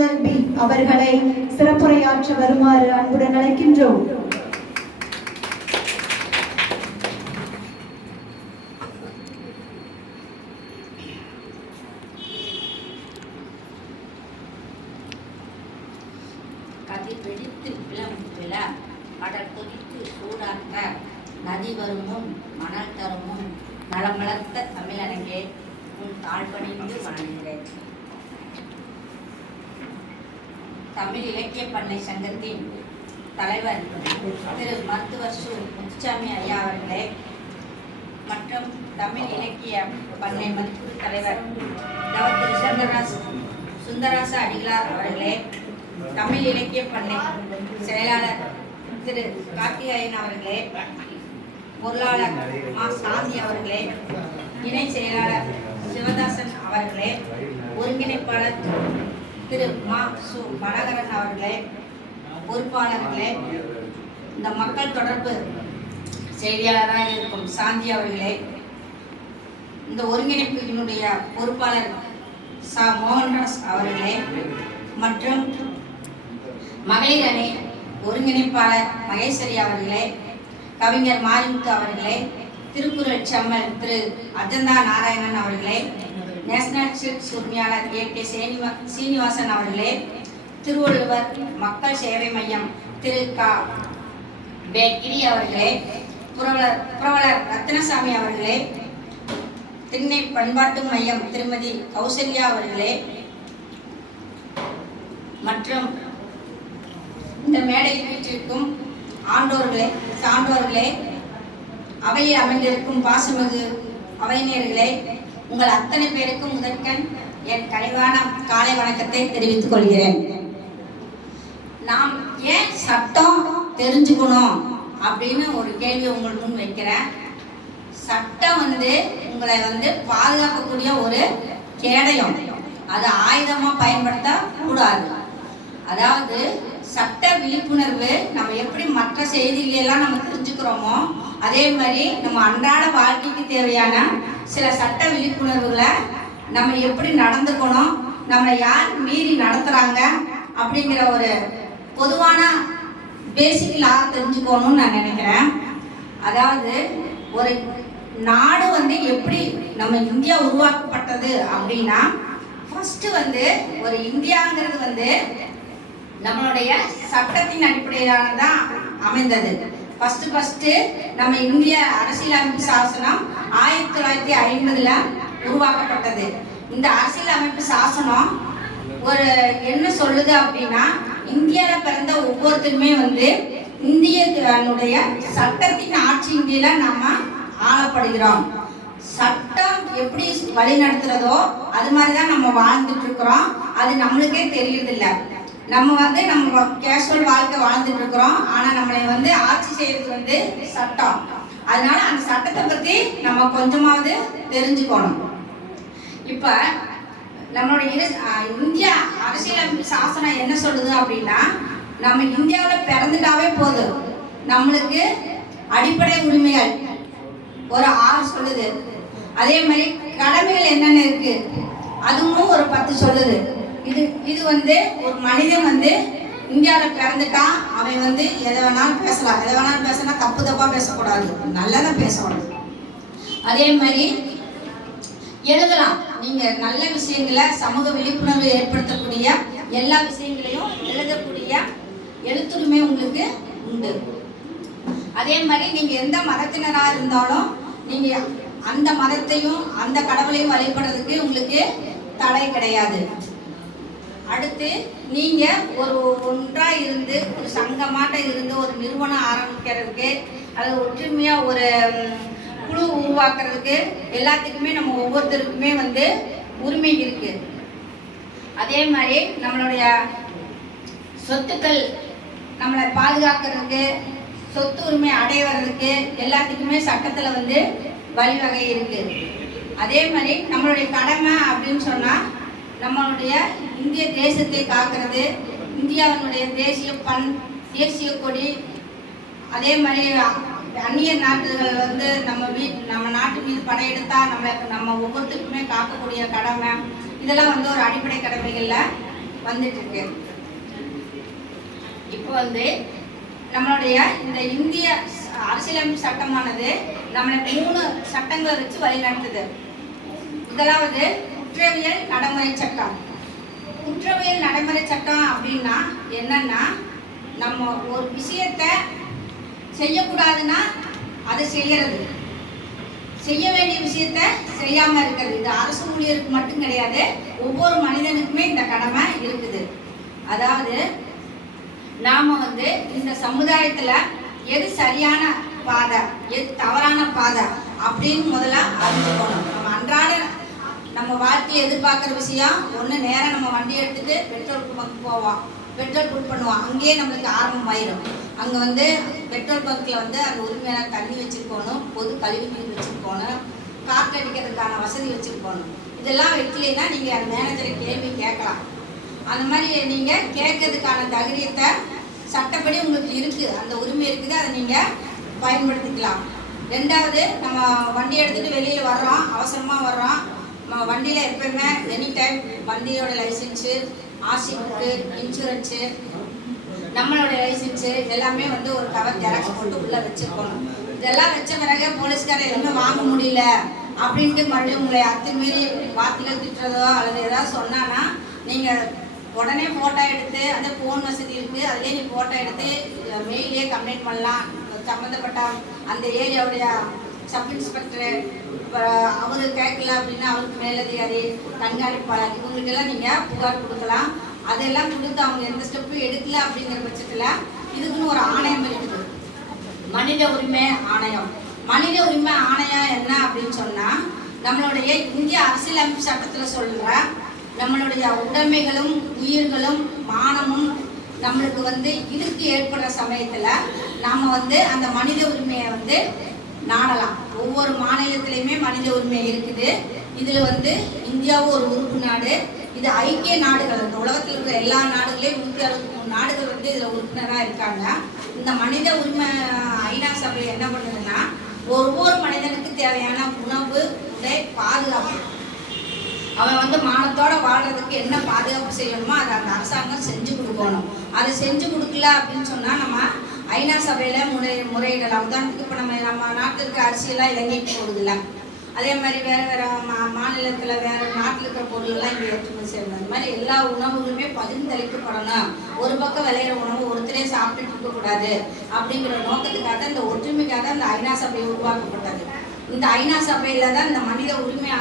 LLB அவர்களை சிறப்புரையாற்ற வருமாறு அன்புடன் அழைக்கின்றோம். கதிர் வெடித்து விளம்புல கடல் கொதித்து சூடாற்ற நதி வருமுன் மணல் தருமுன் நலமளர்த்த தமிழனங்கே உன் தாழ்பணிந்து வணங்குகிறேன். தமிழ் இலக்கிய பண்ணை சங்கத்தின் தலைவர் திரு மருத்துவர் சு. முத்துசாமி ஐயா அவர்களே மற்றும் தமிழ் இலக்கிய பண்ணை மதிப்பு தலைவர் திரு சுந்தராச அடிகளார் அவர்களே, தமிழ் இலக்கிய பண்ணை செயலாளர் திரு கார்த்திகேயன் அவர்களே, பொருளாளர் மா. சாந்தி அவர்களே, இணை செயலாளர் சிவதாசன் அவர்களே, ஒருங்கிணைப்பாளர் திரு மா. சு. மனகரன் அவர்களே, பொறுப்பாளர்களே, இந்த மக்கள் தொடர்பு செய்தியாளராக இருக்கும் சாந்தி அவர்களே, இந்த ஒருங்கிணைப்பினுடைய பொறுப்பாளர் சா. மோகன்ராஜ் அவர்களே மற்றும் மகளிர் அணி ஒருங்கிணைப்பாளர் மகேஸ்வரி அவர்களே, கவிஞர் மாரிமுத்து அவர்களே, திருக்குறள் செம்மல் திரு அஜந்தா நாராயணன் அவர்களே, நேஷனல் சில்க் உரிமையாளர் A.K. சீனிவாசன் அவர்களே, திருவள்ளுவர் மக்கள் சேவை மையம் திரு க. கிரி அவர்களே, புரவலர் ரத்னசாமி அவர்களே, திண்ணை பண்பாட்டு மையம் திருமதி கௌசல்யா அவர்களே மற்றும் இந்த மேடையில் வீற்றிருக்கும் ஆண்டோர்களே, சான்றோர்களே, அவையில் அமைந்திருக்கும் பாசமிகு அவையினர்களே, உங்கள் அத்தனை பேருக்கும் முதற்கண் என் கனிவான காலை வணக்கத்தை தெரிவித்துக் கொள்கிறேன். நாம் ஏன் சட்டம் தெரிஞ்சுக்கணும் அப்படின்னு ஒரு கேள்வி உங்கள் முன் வைக்கிறேன். சட்டம் உங்களை பாதுகாக்கக்கூடிய ஒரு கேடயம், அது ஆயுதமா பயன்படுத்த கூடாது. அதாவது சட்ட விழிப்புணர்வு நம்ம எப்படி மற்ற செய்திகளெல்லாம் நம்ம தெரிஞ்சுக்கிறோமோ அதே மாதிரி நம்ம அன்றாட வாழ்க்கைக்கு தேவையான சில சட்ட விழிப்புணர்வுகளை நம்ம எப்படி நடந்துக்கணும், நம்மளை யார் மீறி நடத்துறாங்க அப்படிங்கிற ஒரு பொதுவான பேசிக் லா தெரிஞ்சுக்கணும்னு நான் நினைக்கிறேன். அதாவது ஒரு நாடு எப்படி நம்ம இந்தியா உருவாக்கப்பட்டது அப்படின்னா ஃபர்ஸ்ட் ஒரு இந்தியாங்கிறது நம்மளுடைய சட்டத்தின் அடிப்படையிலான தான் அமைந்தது. ஃபர்ஸ்ட் நம்ம இந்திய அரசியலமைப்பு சாசனம் 1950 உருவாக்கப்பட்டது. இந்த அரசியலமைப்பு சாசனம் ஒரு என்ன சொல்லுது அப்படின்னா, இந்தியாவில் பிறந்த ஒவ்வொருத்தருமே இந்தியனுடைய சட்டத்தின் ஆட்சியின் கீழே நம்ம ஆளப்படுகிறோம். சட்டம் எப்படி வழி நடத்துறதோ அது மாதிரி தான் நம்ம வாழ்ந்துட்டு இருக்கிறோம். அது நம்மளுக்கே தெரியறதில்லை. நம்ம நம்ம கேஷுவல் வாழ்க்கை வாழ்ந்துட்டு இருக்கிறோம். ஆனால் நம்மளை ஆட்சி செய்யறது சட்டம். அதனால அந்த சட்டத்தை பற்றி நம்ம கொஞ்சமாவது தெரிஞ்சுக்கணும். இப்போ நம்மளுடைய இந்தியா அரசியலமைப்பு சாசனம் என்ன சொல்லுது அப்படின்னா, நம்ம இந்தியாவில் பிறந்துட்டாவே போதும், நம்மளுக்கு அடிப்படை உரிமைகள் ஒரு 6 சொல்லுது. அதே மாதிரி கடமைகள் என்னென்ன இருக்கு அதுவும் ஒரு 10 சொல்லுது. இது ஒரு மனிதன் இந்தியாவில் பிறந்துட்டான், அவன் எதை வேணாலும் பேசலாம். எதை வேணாலும் பேசினா தப்பா பேசக்கூடாது, நல்லதா பேசணும். அதே மாதிரி எழுதலாம். நீங்க நல்ல விஷயங்களை, சமூக விழிப்புணர்வு ஏற்படுத்தக்கூடிய எல்லா விஷயங்களையும் எழுதக்கூடிய எழுத்துரிமை உங்களுக்கு உண்டு. அதே மாதிரி நீங்க எந்த மதத்தினராக இருந்தாலும் நீங்க அந்த மதத்தையும் அந்த கடவுளையும் வழிபடுறதுக்கு உங்களுக்கு தடை கிடையாது. அடுத்து நீங்க ஒன்றா இருந்து ஒரு சங்கமாட்ட இருந்து ஒரு நிறுவனம் ஆரம்பிக்கிறதுக்கு அல்லது ஒற்றுமையா ஒரு குழு உருவாக்குறதுக்கு எல்லாத்துக்குமே நம்ம ஒவ்வொருத்தருக்குமே உரிமை இருக்கு. அதே மாதிரி நம்மளுடைய சொத்துக்கள் நம்மளை பாதுகாக்கிறதுக்கு, சொத்து உரிமை அடைவதற்கு எல்லாத்துக்குமே சட்டத்துல வழிவகை இருக்கு. அதே மாதிரி நம்மளுடைய கடமை அப்படின்னு சொன்னா நம்மளுடைய இந்திய தேசத்தை காக்கிறது, இந்தியாவினுடைய தேசிய கொடி. அதே மாதிரி அந்நிய நாட்டுகள் நம்ம நாட்டு மீது படையெடுத்தா நம்ம ஒவ்வொருத்தருக்குமே காக்கக்கூடிய கடமை, இதெல்லாம் ஒரு அடிப்படை கடமைகள்ல வந்துட்டு இருக்கு. இப்போ வந்து நம்மளுடைய இந்த இந்திய அரசியலமைப்பு சட்டமானது நம்மளை 3 சட்டங்களை வச்சு வழிநடத்துது. முதலாவது குற்றவியல் நடைமுறை சட்டம். குற்றவியல் நடைமுறை சட்டம் அப்படின்னா என்னன்னா, நம்ம ஒரு விஷயத்த செய்யக்கூடாதுன்னா அதை செய்யறது, செய்ய வேண்டிய விஷயத்த செய்யாம இருக்கிறது. இது அரசு ஊழியருக்கு மட்டும் கிடையாது, ஒவ்வொரு மனிதனுக்குமே இந்த கடமை இருக்குது. அதாவது நாம வந்து இந்த சமுதாயத்துல எது சரியான பாதை, எது தவறான பாதை அப்படின்னு முதல்ல அறிஞ்சுக்கணும். நம்ம அன்றாட நம்ம வாழ்க்கையை எதிர்பார்க்குற விஷயம் ஒன்று, நேரம் நம்ம வண்டி எடுத்துட்டு பெட்ரோல் பங்க் போவோம், பெட்ரோல் புக் பண்ணுவோம், அங்கேயே நம்மளுக்கு ஆரம்பமாயிடும். அங்கே வந்து பெட்ரோல் பங்க்கில் வந்து அந்த உரிமையான தண்ணி வச்சுருக்கணும், பொது கழிவு நீர் வச்சுருக்கணும், காற்று அடிக்கிறதுக்கான வசதி வச்சுருக்கணும். இதெல்லாம் வைக்கலைன்னா நீங்கள் அந்த மேனேஜரை கேள்வி கேட்கலாம். அந்த மாதிரி நீங்கள் கேட்கறதுக்கான தைரியத்தை சட்டப்படி உங்களுக்கு இருக்குது, அந்த உரிமை இருக்குது, அதை நீங்கள் பயன்படுத்திக்கலாம். ரெண்டாவது, நம்ம வண்டி எடுத்துகிட்டு வெளியில் வர்றோம், அவசரமாக வர்றோம், நம்ம வண்டியில் எப்போயுமே எனி டைம் வண்டியோட லைசன்ஸு, ஆர்சி புக்கு, இன்சூரன்ஸு, நம்மளோட லைசன்ஸு எல்லாமே வந்து ஒரு கவர் ஜெராக்ஸ் போட்டு உள்ளே வச்சுருக்கணும். இதெல்லாம் வச்ச பிறகு போலீஸ்காரர் எதுவுமே வாங்க முடியல அப்படின்ட்டு மறுபடியும் உங்களை அத்துமீறி வார்த்தைகள் திட்டுறதோ அல்லது ஏதாவது சொன்னான்னா நீங்கள் உடனே ஃபோட்டோ எடுத்து, அந்த ஃபோன் வசதி இருக்குது, அதிலே நீ ஃபோட்டோ எடுத்து மெயிலே கம்ப்ளைண்ட் பண்ணலாம். சம்மந்தப்பட்ட அந்த ஏரியாவுடைய சப் இன்ஸ்பெக்டரு அவர் கேட்கல அப்படின்னா அவருக்கு மேலதிகாரி, கண்காணிப்பாளர், இவங்களுக்கெல்லாம் நீங்கள் புகார் கொடுக்கலாம். அதெல்லாம் கொடுத்து அவங்க எந்த ஸ்டெப்பும் எடுக்கல அப்படிங்கிற பட்சத்தில் இதுக்குன்னு ஒரு ஆணையம் இருக்குது, மனித உரிமை ஆணையம். மனித உரிமை ஆணையம் என்ன அப்படின்னு சொன்னால், நம்மளுடைய இந்திய அரசியலமைப்பு சட்டத்தில் சொல்கிற நம்மளுடைய உடைமைகளும் உயிர்களும் மானமும் நம்மளுக்கு வந்து இதுக்கு ஏற்படுற சமயத்தில் நாம் வந்து அந்த மனித உரிமையை வந்து நாடலாம். ஒவ்வொரு மாநிலத்திலையுமே மனித உரிமை இருக்குது. இதில் வந்து இந்தியாவும் ஒரு உறுப்பு நாடு. இது ஐக்கிய நாடுகள், இந்த உலகத்தில் இருக்கிற எல்லா நாடுகளையும் 163 நாடுகள் வந்து இதில் உறுப்பினராக இருக்காங்க. இந்த மனித உரிமை ஐநா சபை என்ன பண்ணுதுன்னா, ஒவ்வொரு மனிதனுக்கு தேவையான உணவு, உடை, பாதுகாப்பு, அவன் வந்து மானத்தோட வாழ்றதுக்கு என்ன பாதுகாப்பு செய்யணுமோ அதை அந்த அரசாங்கம் செஞ்சு கொடுக்கணும். அதை செஞ்சு கொடுக்கல அப்படின்னு சொன்னால் நம்ம ஐநா சபையில் முறையிடலாம். உதாரணத்துக்கு இப்போ நம்ம நாட்டில் இருக்க அரிசியெல்லாம் இலங்கைக்கு போகுதுல்ல, அதே மாதிரி வேறு மாநிலத்தில் வேறு நாட்டில் இருக்கிற பொருளெல்லாம் இங்கே ஏற்றுமதி செய்யணும். அந்த மாதிரி எல்லா உணவுகளுமே பகிர்ந்தளிக்கப்படணும். ஒரு பக்கம் விளையிற உணவு ஒருத்தரே சாப்பிட்டுட்டு இருக்கக்கூடாது அப்படிங்கிற நோக்கத்துக்காக, இந்த ஒற்றுமைக்காக இந்த ஐநா சபை உருவாக்கப்பட்டது. இந்த ஐநா சபையில் தான் இந்த மனித உரிமை